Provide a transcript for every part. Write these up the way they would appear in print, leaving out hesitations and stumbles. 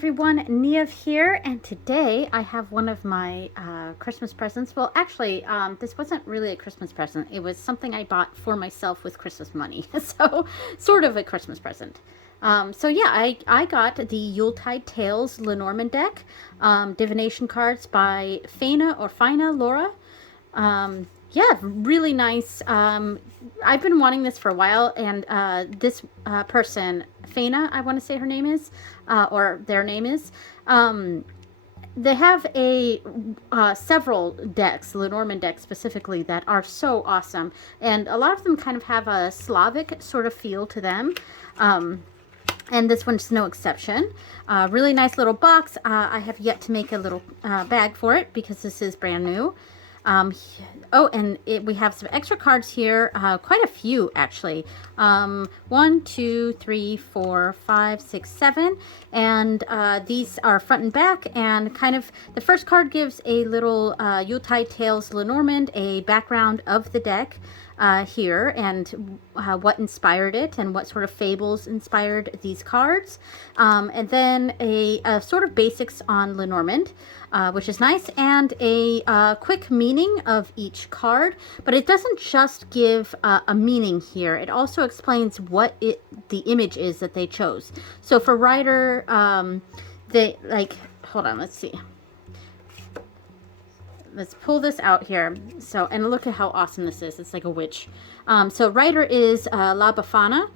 everyone, Niev here, and today I have one of my Christmas presents. Well, actually, this wasn't really a Christmas present. It was something I bought for myself with Christmas money, so sort of a Christmas present. So yeah, I got the Yuletide Tales Lenormand deck, divination cards by Fina Laura. Yeah, really nice. I've been wanting this for a while, and this person, Fana, I want to say her name is, or their name is, they have a several decks, Lenormand decks specifically, that are so awesome, and a lot of them kind of have a Slavic sort of feel to them. And this one's no exception. Really nice little box. I have yet to make a little bag for it because this is brand new. We have some extra cards here, quite a few actually. 1, 2, 3, 4, 5, 6, 7, and these are front and back, and kind of the first card gives a little Yuletide Tales Lenormand, a background of the deck here, and what inspired it and what sort of fables inspired these cards, and then a sort of basics on Lenormand, which is nice, and a quick meaning of each card. But it doesn't just give a meaning here, it also explains what the image is that they chose. So for Rider, hold on, let's see. Let's pull this out here. So, and look at how awesome this is. It's like a witch. So Rider is La Befana.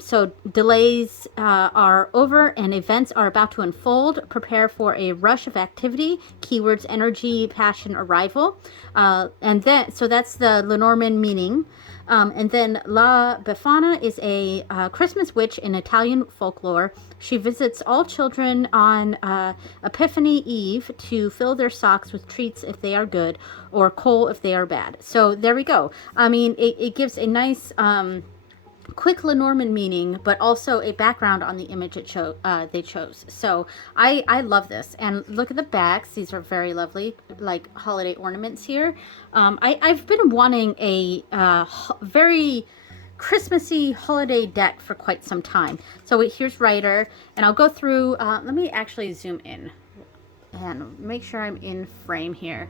So delays are over and events are about to unfold. Prepare for a rush of activity. Keywords: energy, passion, arrival. And then, so that's the Lenormand meaning. And then La Befana is a Christmas witch in Italian folklore. She visits all children on Epiphany Eve to fill their socks with treats if they are good, or coal if they are bad. So there we go. I mean, it gives a nice quick Lenormand meaning, but also a background on the image they chose. So I love this. And look at the backs. These are very lovely, like holiday ornaments here. I've been wanting a very Christmassy holiday deck for quite some time. So here's Rider, and I'll go through, let me actually zoom in and make sure I'm in frame here.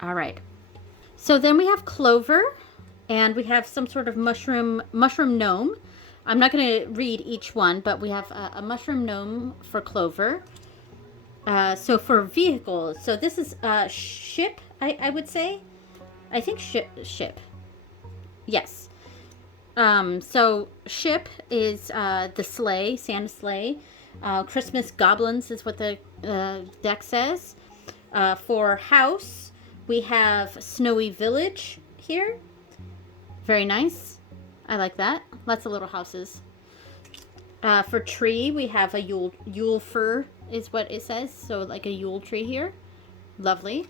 All right. So then we have Clover, and we have some sort of mushroom gnome. I'm not going to read each one, but we have a mushroom gnome for Clover. So for vehicles, so this is ship, I would say. I think ship. Yes. So ship is the sleigh, Santa sleigh. Christmas goblins is what the deck says. For house, we have snowy village here. Very nice. I like that. Lots of little houses. For tree, we have a Yule fir is what it says. So like a Yule tree here. Lovely.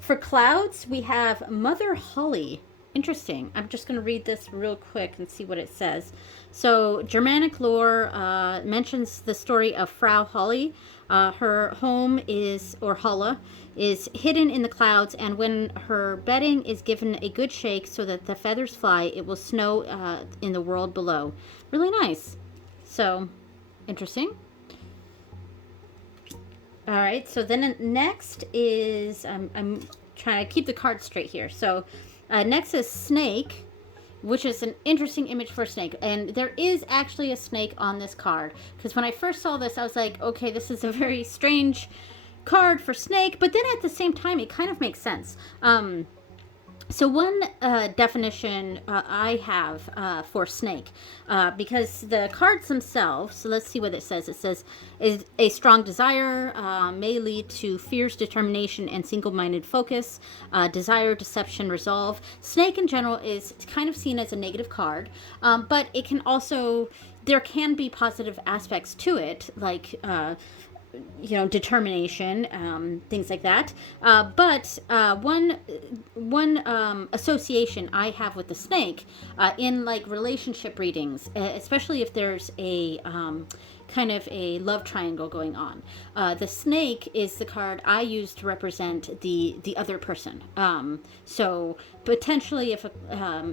For clouds, we have Mother Holly. Interesting. I'm just going to read this real quick and see what it says. So Germanic lore mentions the story of Frau Holly. Her home is, or Holla, is hidden in the clouds, and when her bedding is given a good shake so that the feathers fly, it will snow in the world below. Really nice. So, interesting. All right, so then next is, I'm trying to keep the cards straight here. So next is snake, which is an interesting image for a snake. And there is actually a snake on this card, because when I first saw this, I was like, okay, this is a very strange card for snake, but then at the same time, it kind of makes sense. So one definition I have for snake, because the cards themselves, so let's see what it says. It says, is a strong desire, may lead to fierce determination and single-minded focus, desire, deception, resolve. Snake in general is kind of seen as a negative card, but it can also, there can be positive aspects to it, like determination, things like that. But one association I have with the snake in like relationship readings, especially if there's a kind of a love triangle going on, the snake is the card I use to represent the other person. So potentially, if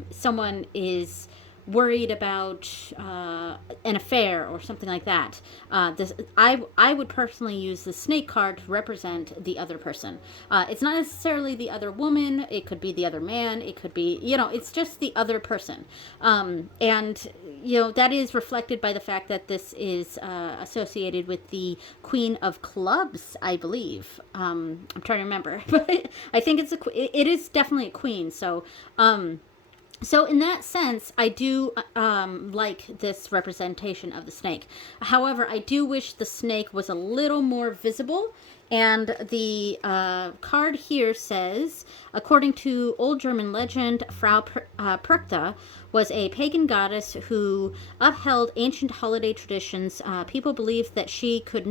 someone is worried about an affair or something like that. I would personally use the snake card to represent the other person. It's not necessarily the other woman. It could be the other man. It could be, it's just the other person. And that is reflected by the fact that this is associated with the Queen of Clubs, I believe. I'm trying to remember, but I think it is definitely a queen. So in that sense, I do like this representation of the snake. However, I do wish the snake was a little more visible. And the card here says, according to Old German legend, Frau Perchta was a pagan goddess who upheld ancient holiday traditions. People believed that she could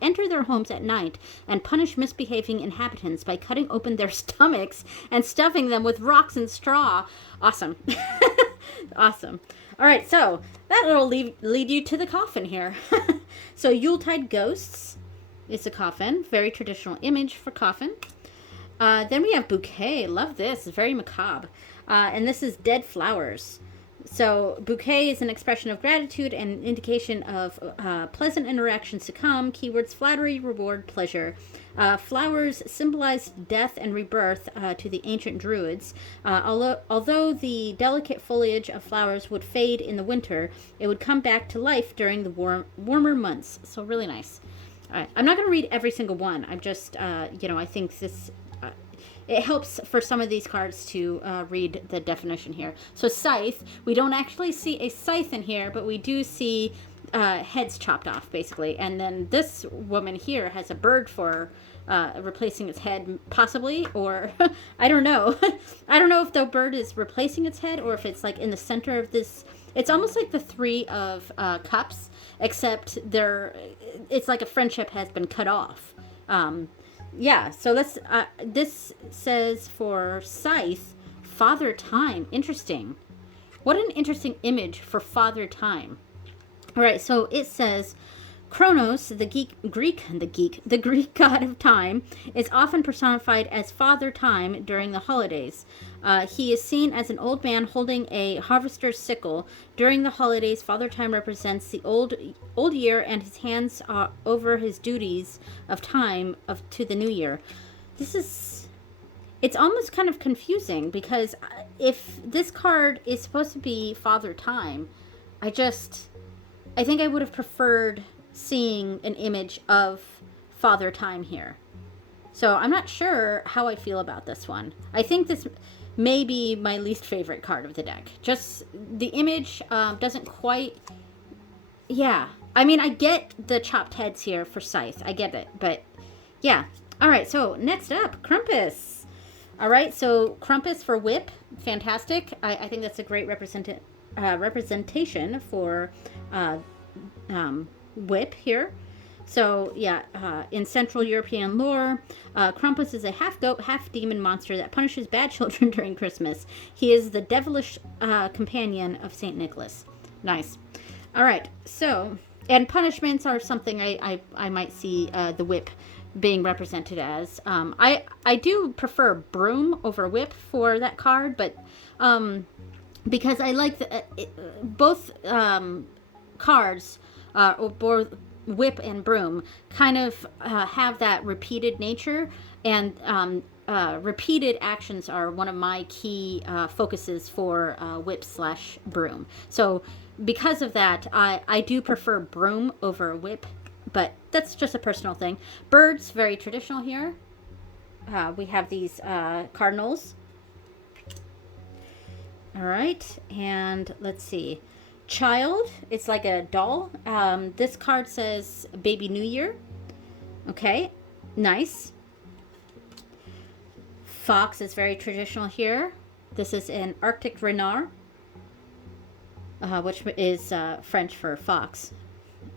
enter their homes at night and punish misbehaving inhabitants by cutting open their stomachs and stuffing them with rocks and straw. Awesome. Awesome. All right, so that will lead you to the coffin here. So Yuletide ghosts. It's a coffin. Very traditional image for coffin. Then we have bouquet. Love this. It's very macabre. And this is dead flowers. So bouquet is an expression of gratitude and an indication of pleasant interactions to come. Keywords: flattery, reward, pleasure. Flowers symbolized death and rebirth to the ancient Druids. Although the delicate foliage of flowers would fade in the winter, it would come back to life during the warmer months. So really nice. All right. I'm not going to read every single one. I'm just, I think this, it helps for some of these cards to read the definition here. So scythe, we don't actually see a scythe in here, but we do see heads chopped off, basically. And then this woman here has a bird for replacing its head, possibly, or I don't know. I don't know if the bird is replacing its head or if it's like in the center of this. It's almost like the Three of Cups, except it's like a friendship has been cut off. Yeah, so this says for scythe, Father Time. Interesting. What an interesting image for Father Time. All right, so it says Kronos, the Greek god of time, is often personified as Father Time during the holidays. He is seen as an old man holding a harvester's sickle. During the holidays, Father Time represents the old year, and his hands are over his duties of time to the new year. It's almost kind of confusing, because if this card is supposed to be Father Time, I think I would have preferred seeing an image of Father Time here. So I'm not sure how I feel about this one. I think this may be my least favorite card of the deck. Just the image doesn't quite... Yeah. I mean, I get the chopped heads here for Scythe. I get it. But yeah. All right. So next up, Krampus. All right. So Krampus for whip. Fantastic. I think that's a great representation for whip here. So yeah, in Central European lore, Krampus is a half goat, half demon monster that punishes bad children during Christmas. He is the devilish companion of Saint Nicholas. Nice. All right. So, and punishments are something I might see the whip being represented as. I do prefer broom over whip for that card, but because I like both cards, both whip and broom, kind of have that repeated nature, and repeated actions are one of my key focuses for whip / broom. So because of that, I do prefer broom over whip, but that's just a personal thing. Birds, very traditional here. We have these cardinals. All right, and let's see. Child, it's like a doll. This card says Baby New Year. Okay, nice. Fox is very traditional here. This is an Arctic renard, which is French for fox.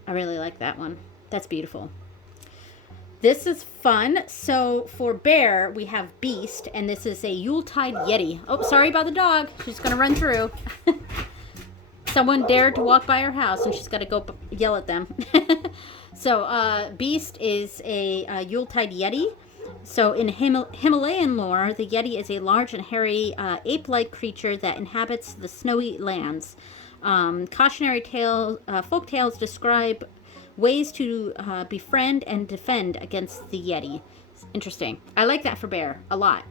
I really like that one. That's beautiful. This is fun. So for bear, we have Beast, and this is a Yuletide Yeti. Oh, sorry about the dog. She's going to run through. Someone dared to walk by her house, and she's got to go yell at them. So Beast is a Yuletide Yeti. So in Himalayan lore, the Yeti is a large and hairy ape-like creature that inhabits the snowy lands. Cautionary folk tales describe ways to befriend and defend against the Yeti. Interesting. I like that for bear a lot.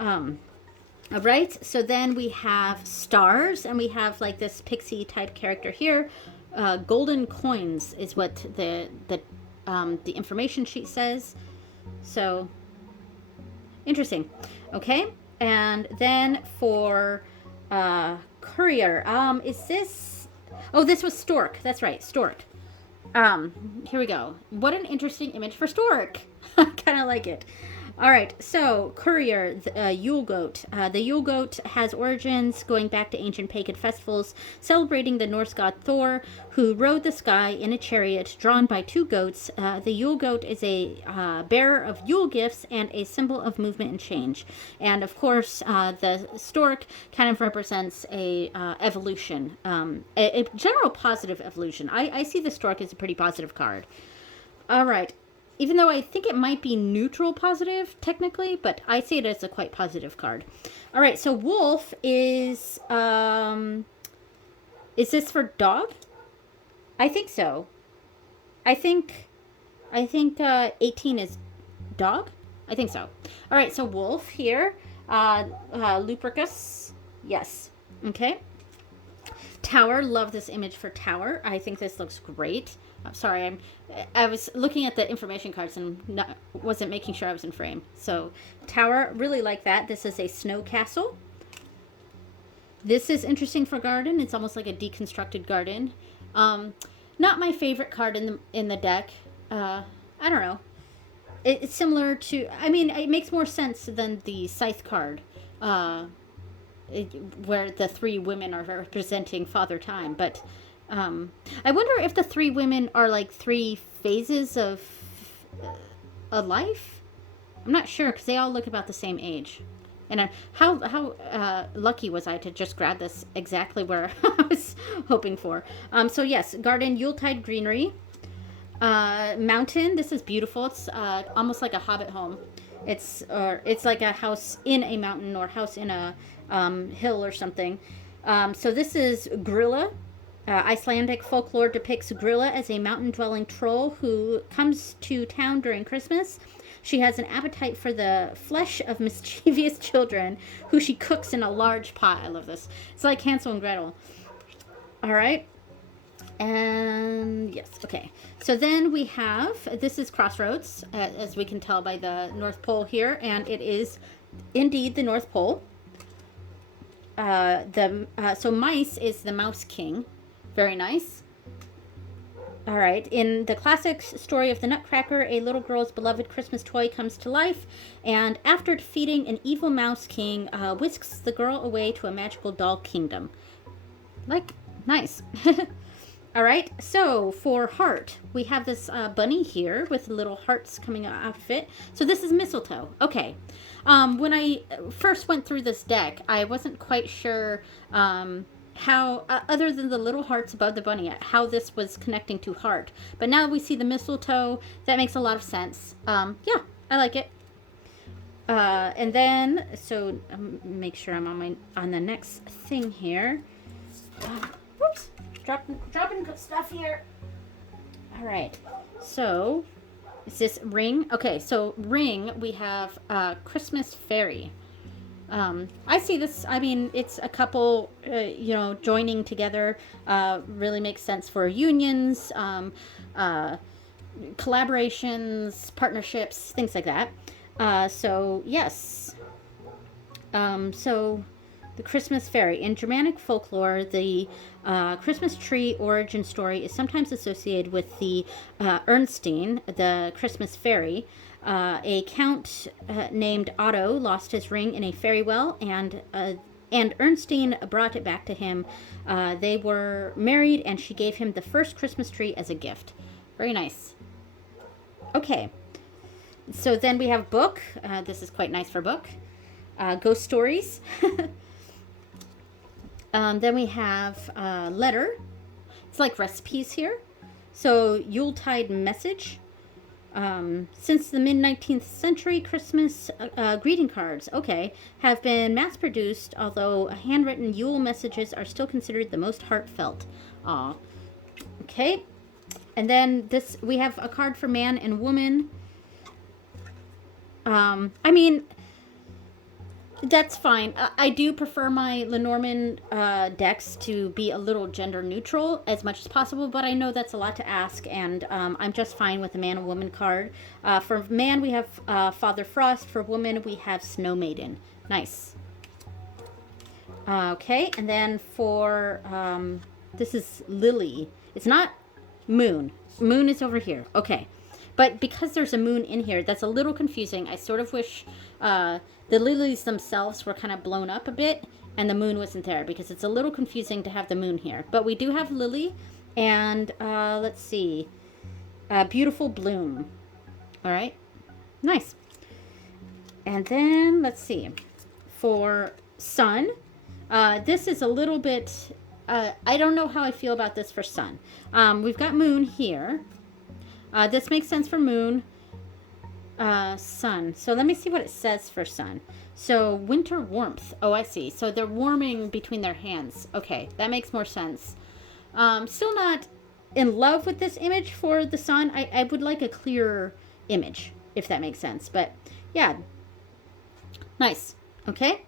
All right, so then we have stars, and we have like this pixie type character here. Golden coins is what the information sheet says. So interesting. Okay, and then for courier, is this? Oh, this was stork. That's right, stork. Here we go. What an interesting image for stork. I kind of like it. All right, so courier, the Yule goat. The Yule goat has origins going back to ancient pagan festivals celebrating the Norse god Thor, who rode the sky in a chariot drawn by two goats. The Yule goat is a bearer of Yule gifts and a symbol of movement and change. And of course, the stork kind of represents a evolution, a general positive evolution. I see the stork as a pretty positive card. All right. Even though I think it might be neutral positive technically, but I see it as a quite positive card. All right, so wolf is this for dog? I think so. I think 18 is dog. I think so. All right, so wolf here, Lupercus. Yes. Okay. Tower, love this image for tower. I think this looks great. I'm sorry, I was looking at the information cards and wasn't making sure I was in frame. So tower, really like that. This is a snow castle. This is interesting for garden. It's almost like a deconstructed garden. Not my favorite card in the deck. I don't know. It's similar to. I mean, it makes more sense than the scythe card. Where the three women are representing Father Time, but I wonder if the three women are like three phases of a life. I'm not sure because they all look about the same age. And how lucky was I to just grab this exactly where I was hoping for. So yes, garden, Yuletide greenery, mountain. This is beautiful. It's almost like a hobbit home. It's like a house in a mountain or house in a hill or something. So this is Grilla. Icelandic folklore depicts Grilla as a mountain-dwelling troll who comes to town during Christmas. She has an appetite for the flesh of mischievous children who she cooks in a large pot. I love this. It's like Hansel and Gretel. All right. And yes, okay. So then we have, this is Crossroads, as we can tell by the North Pole here, and it is indeed the North Pole. So mice is the Mouse King. Very nice. All right. In the classic story of the Nutcracker, a little girl's beloved Christmas toy comes to life, and after defeating an evil Mouse King, whisks the girl away to a magical doll kingdom. Like, nice. All right. So for heart, we have this bunny here with little hearts coming out of it. So this is mistletoe. Okay. When I first went through this deck, I wasn't quite sure how, other than the little hearts above the bunny, how this was connecting to heart. But now we see the mistletoe, that makes a lot of sense. Yeah, I like it. And then, so make sure I'm on the next thing here. Whoops, dropping stuff here. All right, so is this ring? Okay, so ring, we have Christmas fairy. I see this, I mean, it's a couple, joining together, really makes sense for unions, collaborations, partnerships, things like that. So, yes. So, the Christmas fairy. In Germanic folklore, the Christmas tree origin story is sometimes associated with the Ernstein, the Christmas fairy. A count named Otto lost his ring in a fairy well, and Ernstein brought it back to him. They were married, and she gave him the first Christmas tree as a gift. Very nice. Okay, so then we have book. This is quite nice for book. Ghost stories. Then we have letter. It's like recipes here. So Yuletide message. Since the mid-19th century, Christmas greeting cards, okay, have been mass-produced, although handwritten Yule messages are still considered the most heartfelt. Aw. Okay. And then this, we have a card for man and woman. I mean, that's fine. I do prefer my Lenormand decks to be a little gender neutral as much as possible, but I know that's a lot to ask, and I'm just fine with the man and woman card. For man, we have Father Frost. For woman, we have Snow Maiden. Nice. Okay, and then for, this is Lily. It's not Moon. Moon is over here. Okay. But because there's a moon in here, that's a little confusing. I sort of wish the lilies themselves were kind of blown up a bit and the moon wasn't there, because it's a little confusing to have the moon here. But we do have Lily, and let's see. Beautiful Bloom. All right. Nice. And then, let's see. For Sun, this is a little bit... I don't know how I feel about this for Sun. We've got Moon here. This makes sense for Moon. Sun. So let me see what it says for Sun. So winter warmth. Oh, I see. So they're warming between their hands. Okay, that makes more sense. Still not in love with this image for the Sun. I would like a clearer image, if that makes sense. But yeah, nice. Okay.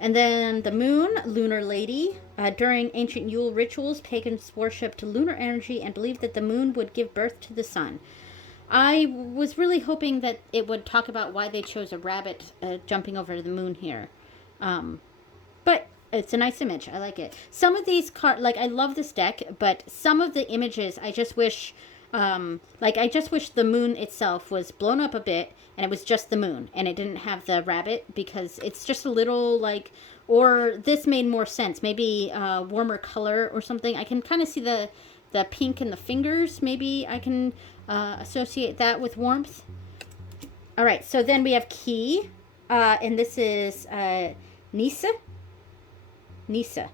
And then the Moon, Lunar Lady. During ancient Yule rituals, pagans worshipped lunar energy and believed that the moon would give birth to the sun. I was really hoping that it would talk about why they chose a rabbit jumping over the moon here. But it's a nice image. I like it. Some of these cards, like, I love this deck, but some of the images, I just wish... I just wish the moon itself was blown up a bit and it was just the moon and it didn't have the rabbit, because it's just a little like, or this made more sense. Maybe warmer color or something. I can kind of see the pink in the fingers. Maybe I can associate that with warmth. All right. So then we have Key, and this is Nisa. Nisa.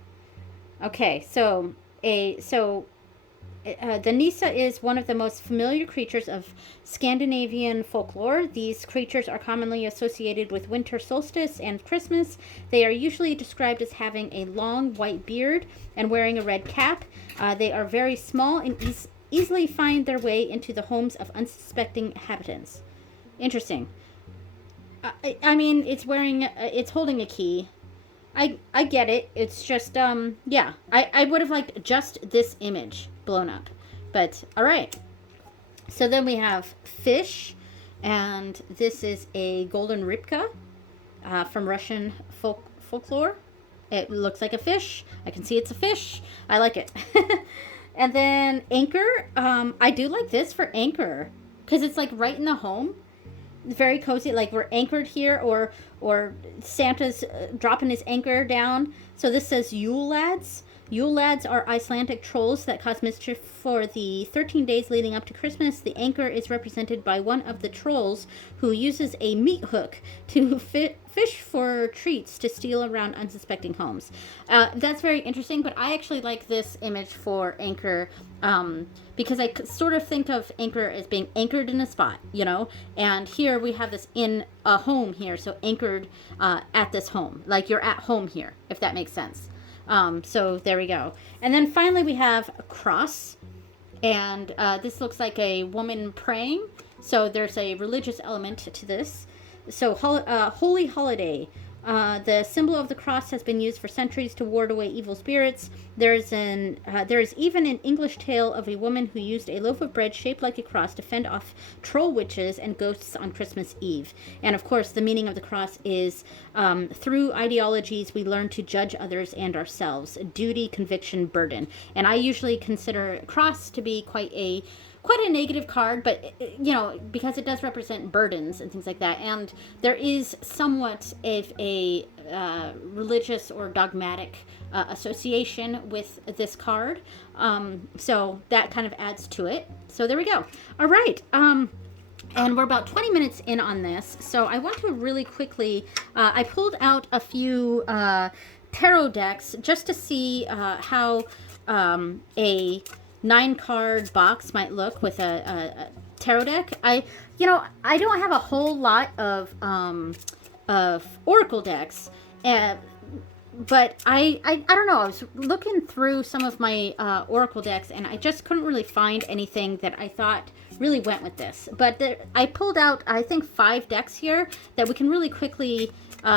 Okay. So the Nisa is one of the most familiar creatures of Scandinavian folklore. These creatures are commonly associated with winter solstice and Christmas. They are usually described as having a long white beard and wearing a red cap. They are very small and easily find their way into the homes of unsuspecting inhabitants. Interesting. I mean, it's holding a key. I get it. It's just, yeah. I would have liked just this image blown up. But, all right. So then we have Fish, and this is a golden rybka from Russian folklore. It looks like a fish. I can see it's a fish. I like it. And then Anchor. I do like this for Anchor, because it's like right in the home. Very cozy, like we're anchored here, or Santa's dropping his anchor down. So this says Yule Lads. Yule Lads are Icelandic trolls that cause mischief for the 13 days leading up to Christmas. The anchor is represented by one of the trolls who uses a meat hook to fish for treats to steal around unsuspecting homes. That's very interesting, but I actually like this image for Anchor because I sort of think of Anchor as being anchored in a spot, you know? And here we have this in a home here, so anchored at this home. Like you're at home here, if that makes sense. So there we go. And then finally we have a cross, and this looks like a woman praying. So there's a religious element to this. So Holy Holiday. The symbol of the cross has been used for centuries to ward away evil spirits. There is even an English tale of a woman who used a loaf of bread shaped like a cross to fend off troll witches and ghosts on Christmas Eve. And of course, the meaning of the cross is through ideologies we learn to judge others and ourselves. Duty, conviction, burden. And I usually consider cross to be quite a negative card, but you know, because it does represent burdens and things like that, and there is somewhat of a religious or dogmatic association with this card, so that kind of adds to it. So there we go. All right. And we're about 20 minutes in on this, so I want to really quickly, I pulled out a few tarot decks just to see how a 9-card box might look with a tarot deck. you know, I don't have a whole lot of Oracle decks, uh, but I don't know. I was looking through some of my Oracle decks, and I just couldn't really find anything that I thought really went with this. But I pulled out, I think, 5 decks here that we can really quickly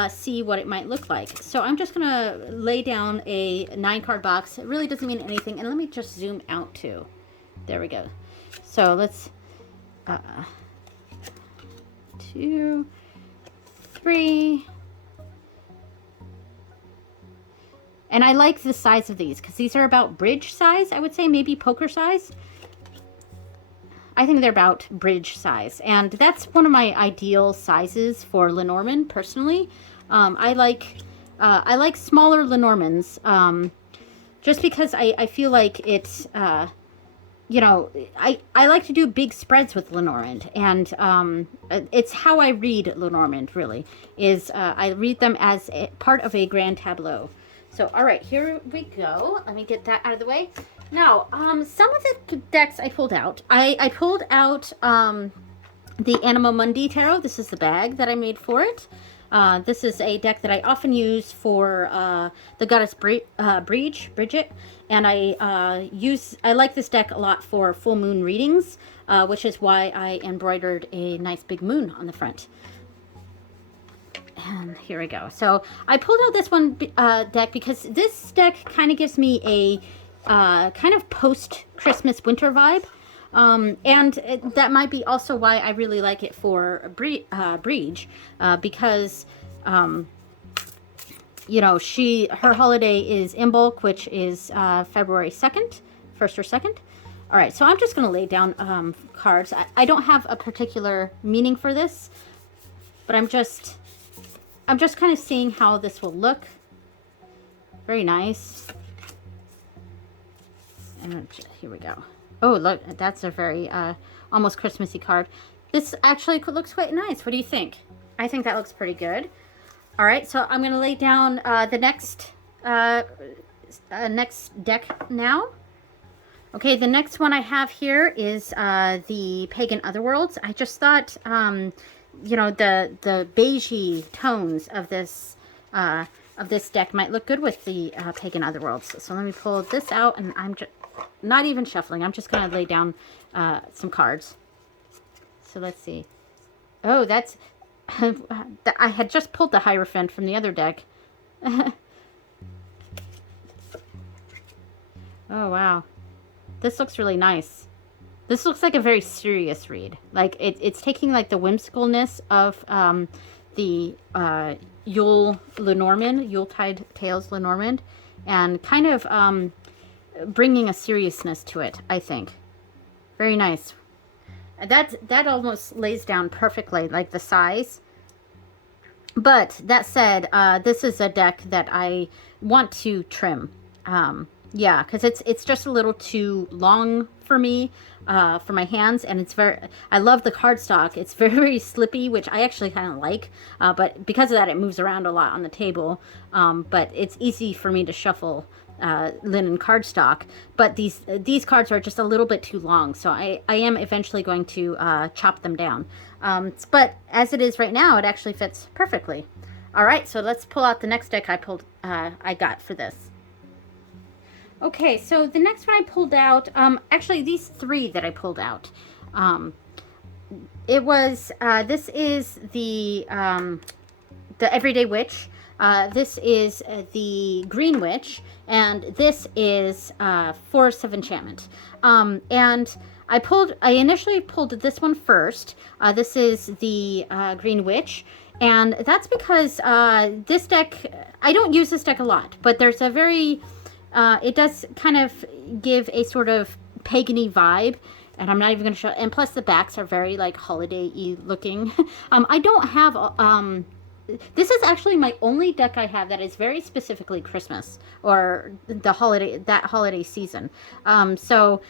see what it might look like. So I'm just going to lay down a 9-card box. It really doesn't mean anything. And let me just zoom out too. There we go. So let's... 2, 3... And I like the size of these because these are about bridge size, I would say, maybe poker size. I think they're about bridge size. And that's one of my ideal sizes for Lenormand, personally. I like smaller Lenormands just because I feel like it's, you know, I like to do big spreads with Lenormand. And it's how I read Lenormand, really, is I read them as part of a grand tableau. So, all right, here we go. Let me get that out of the way. Now, some of the decks I pulled out. I pulled out the Anima Mundi Tarot. This is the bag that I made for it. This is a deck that I often use for the Goddess Bridget. And I like this deck a lot for full moon readings, which is why I embroidered a nice big moon on the front. And here we go. So I pulled out this one deck because this deck kind of gives me a kind of post-Christmas winter vibe. And that might be also why I really like it for Breege, because, you know, her holiday is Imbolc, which is February 2nd, 1st or 2nd. All right, so I'm just going to lay down cards. I don't have a particular meaning for this, but I'm just kind of seeing how this will look. Very nice. And here we go. Oh, look, that's a very almost Christmassy card. This actually looks quite nice. What do you think? I think that looks pretty good. All right, so I'm going to lay down the next deck now. Okay, the next one I have here is the Pagan Otherworlds. I just thought... you know, the beigey tones of this deck might look good with the Pagan Otherworlds. So let me pull this out, and I'm just not even shuffling. I'm just going to lay down some cards. So let's see. Oh, that's... I had just pulled the Hierophant from the other deck. Oh, wow. This looks really nice. This looks like a very serious read. Like, it's taking, like, the whimsicalness of the Yuletide Tales Lenormand, and kind of bringing a seriousness to it, I think. Very nice. That almost lays down perfectly, like, the size. But, that said, this is a deck that I want to trim. Yeah, because it's just a little too long for me, for my hands, and it's I love the cardstock. It's very, very slippy, which I actually kind of like, but because of that, it moves around a lot on the table, but it's easy for me to shuffle linen cardstock, but these cards are just a little bit too long, so I am eventually going to chop them down. But as it is right now, it actually fits perfectly. All right, so let's pull out the next deck I got for this. Okay, so the next one I pulled out, actually these 3 that I pulled out, it was, this is the Everyday Witch, this is the Green Witch, and this is Forest of Enchantment. And I initially pulled this one first. This is the Green Witch, and that's because this deck, I don't use this deck a lot, but there's a very... it does kind of give a sort of pagan-y vibe, and I'm not even going to show... And plus the backs are very, like, holiday-y looking. I don't have... this is actually my only deck I have that is very specifically Christmas, or that holiday season. So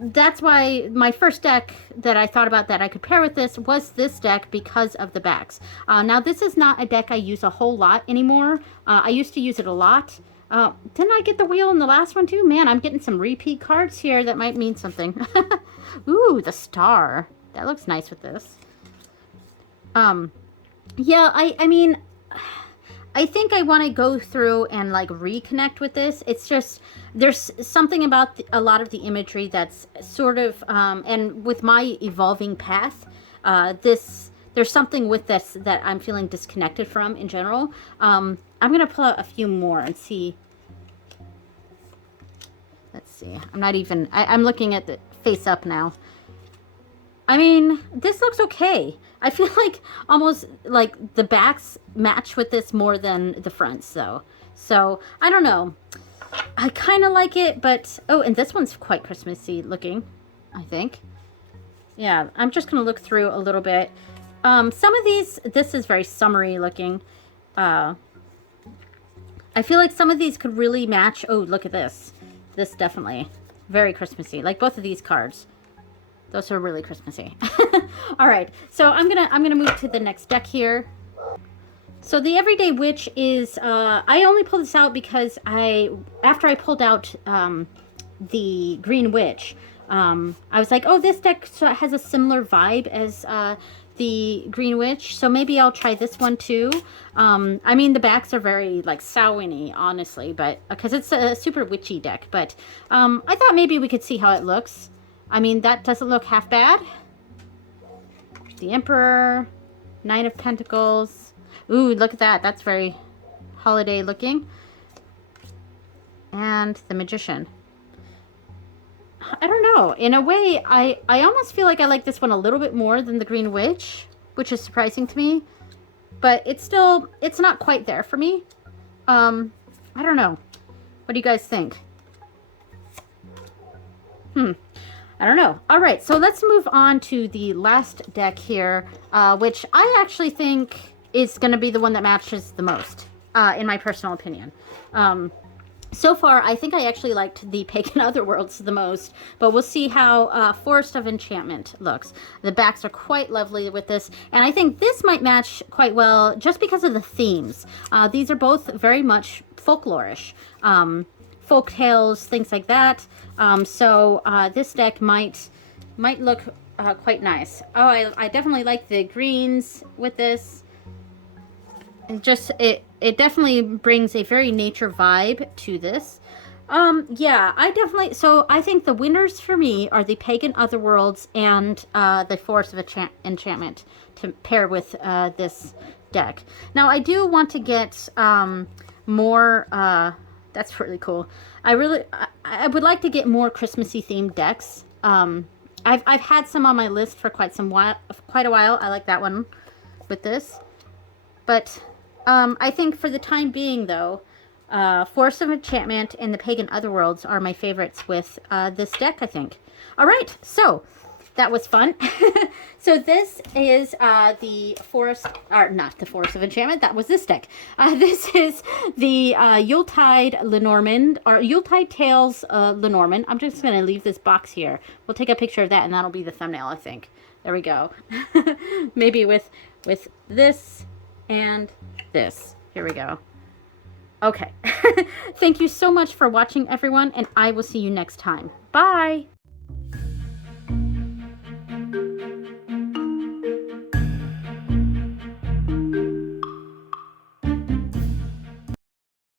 that's why my first deck that I thought about that I could pair with this was this deck because of the backs. Now, this is not a deck I use a whole lot anymore. I used to use it a lot. Didn't I get the wheel in the last one too? Man, I'm getting some repeat cards here that might mean something. Ooh, the star. That looks nice with this. Yeah, I mean, I think I want to go through and like reconnect with this. It's just there's something about a lot of the imagery that's sort of and with my evolving path, this there's something with this that I'm feeling disconnected from in general. I'm gonna pull out a few more and see. Let's see. I'm not even. I'm looking at the face up now. I mean, this looks okay. I feel like almost like the backs match with this more than the fronts, though. So, I don't know. I kind of like it, but... Oh, and this one's quite Christmassy looking, I think. Yeah, I'm just going to look through a little bit. Some of these... This is very summery looking. I feel like some of these could really match... Oh, look at this. This definitely. Very Christmassy. Like both of these cards. Those are really Christmassy. All right, so I'm gonna move to the next deck here. So the Everyday Witch is I only pulled this out because after I pulled out the Green Witch, I was like, oh, this deck has a similar vibe as the Green Witch, so maybe I'll try this one too. I mean, the backs are very like Samhain-y, honestly, but because it's a super witchy deck. But I thought maybe we could see how it looks. I mean, that doesn't look half bad. The Emperor, Nine of Pentacles. Ooh, look at that. That's very holiday looking. And the Magician. I don't know. In a way, I almost feel like I like this one a little bit more than the Green Witch, which is surprising to me. But it's not quite there for me. I don't know. What do you guys think? I don't know. All right, so let's move on to the last deck here, which I actually think is going to be the one that matches the most, in my personal opinion. So far, I think I actually liked the Pagan Otherworlds the most, but we'll see how Forest of Enchantment looks. The backs are quite lovely with this, and I think this might match quite well just because of the themes. These are both very much folklorish. Folk tales, things like that. So this deck might look quite nice. Oh, I definitely like the greens with this. And just it definitely brings a very nature vibe to this. Yeah, I think the winners for me are the Pagan Otherworlds and the Forest of Enchantment to pair with this deck. Now I do want to get more. That's really cool. I would like to get more Christmassy themed decks. I've had some on my list for quite a while. I like that one with this. But I think for the time being, though, Force of Enchantment and the Pagan Otherworlds are my favorites with this deck, I think. All right, so that was fun. So this is the Forest, or not the Forest of Enchantment, that was this deck. This is the Yuletide Lenormand, or Yuletide Tales Lenormand. I'm just going to leave this box here. We'll take a picture of that, and that'll be the thumbnail, I think. There we go. Maybe with this and this. Here we go. Okay. Thank you so much for watching, everyone, and I will see you next time. Bye!